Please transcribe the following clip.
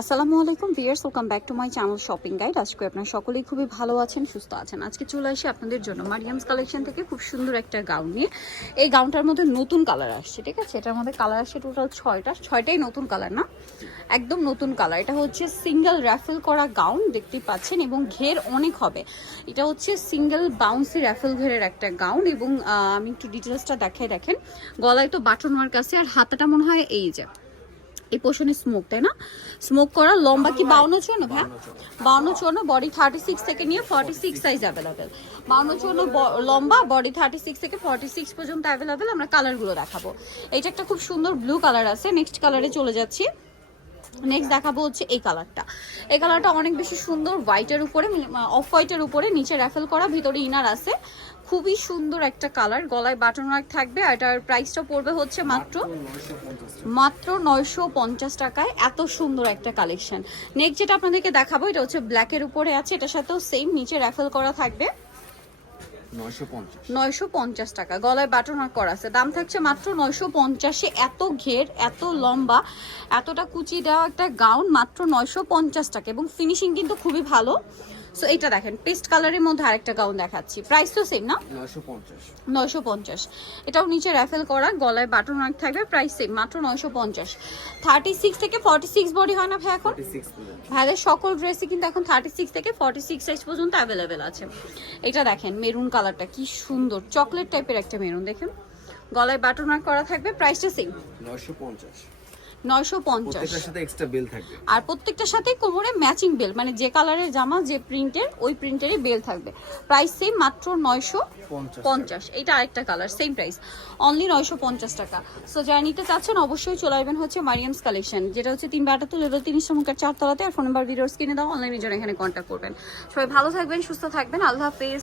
আসসালামু আলাইকুম viewers welcome back to my channel shopping guide. আজকে আপনারা সকলেই খুবই ভালো আছেন, সুস্থ আছেন। আজকে চলে আসি আপনাদের জন্য মারিয়ামস কালেকশন থেকে খুব সুন্দর একটা গাউন নিয়ে। এই গাউনটার মধ্যে নতুন কালার আসছে, ঠিক আছে? এটার মধ্যে কালার আসছে টোটাল ছয়টা, ছয়টাই নতুন কালার না? একদম নতুন কালার। এটা হচ্ছে সিঙ্গেল র্যাফেল করা গাউন, দেখতেই পাচ্ছেন, এবং ঘের অনেক হবে। এটা হচ্ছে সিঙ্গেল বাউন্সি র্যাফেল ঘেরের একটা গাউন, এবং আমি একটু ডিটেলসটা দেখাই দেখেন। গলায় তো বাটন ওয়ার্ক আছে, আর হাতাটা মনে হয় এই যে। এই পোর্শনে স্মোক তাই না? স্মোক করা লম্বা কি বাউন্ন চুয়ান্ন হ্যাঁ বাউন্ন চুয়ান্ন। বডি থার্টি সিক্স থেকে নিয়ে ফর্টি সিক্স সাইজ অ্যাভেলেবেল বাউন্ন চুয়ান্ন ব- লম্বা বডি থার্টি সিক্স থেকে ফর্টি সিক্স পর্যন্ত অ্যাভেলেবেল আমরা কালারগুলো দেখাবো। এটা একটা খুব সুন্দর ব্লু কালার আছে নেক্সট কালারে চলে যাচ্ছি। নেক্সট দেখাবো হচ্ছে এই কালারটা এই কালারটা অনেক বেশি সুন্দর হোয়াইটের উপরে অফ হোয়াইটের উপরে নিচে র্যাফেল করা, ভিতরে ইনার আছে। খুবই সুন্দর একটা কালার গলায় বাটন ওয়ার্ক থাকবে, আর এটার প্রাইসটা পড়বে হচ্ছে মাত্র মাত্র নয়শো পঞ্চাশ টাকায়। এত সুন্দর একটা কালেকশন নেক্সট যেটা আপনাদেরকে দেখাবো, এটা হচ্ছে ব্ল্যাকের উপরে আছে, এটার সাথেও সেম নিচে র্যাফেল করা থাকবে। নয়শো পঞ্চাশ। টাকা। গলায় বাটন আর করা আছে। দাম থাকছে মাত্র নয়শো পঞ্চাশে। এত ঘের, এত লম্বা, এতটা কুচি দেওয়া একটা গাউন মাত্র নয়শো পঞ্চাশ টাকা। এবং ফিনিশিং কিন্তু খুবই ভালো। সো এটা দেখেন পেস্ট কালারের মধ্যে আরেকটা গাউন দেখাচ্ছি। প্রাইস তো সেম না? নয়শো পঞ্চাশ। এটাও নিচে র্যাফেল করা গলায় বাটন অনেক থাকবে প্রাইস সেম মাত্র নয়শো পঞ্চাশ। থার্টি সিক্স থেকে ফর্টি সিক্স বডি হয় না ভাই এখন? ভাইদের সকল ড্রেসই কিন্তু এখন থার্টি সিক্স থেকে ফর্টি সিক্স সাইজ পর্যন্ত অ্যাভেলেবেল আছে। এটা দেখেন মেরুন কালারটা কি সুন্দর। চকলেট টাইপের একটা মেরুন দেখেন। গলায় বাটন করা থাকবে প্রাইসটা সেম নয়শো পঞ্চাশ। নয়শো পঞ্চাশ। প্রত্যেকটার সাথে এক্সট্রা বিল থাকবে। আর প্রত্যেকটার সাথে কোমরে ম্যাচিং বেল মানে যে কালারের জামা যে প্রিন্টের ওই প্রিন্টেরই বেল থাকবে। প্রাইস সেম মাত্র নয়শো পঞ্চাশ। পঞ্চাশ। এটা আরেকটা কালার সেম প্রাইস অনলি নয়শো পঞ্চাশ টাকা। সো যারা নিতে চাচ্ছেন অবশ্যই চলে আসবেন হচ্ছে মারিয়ামস কালেকশন যেটা হচ্ছে তিন বাটাত্তর লেভেল তিরিশ মুখের চারতলাতে। আর ফোন নাম্বার ভিডিওর স্ক্রিনে দাও অনলাইনের জন্য এখানে কন্ট্যাক্ট করবেন। সবাই ভালো থাকবেন সুস্থ থাকবেন। আল্লাহ হাফেজ।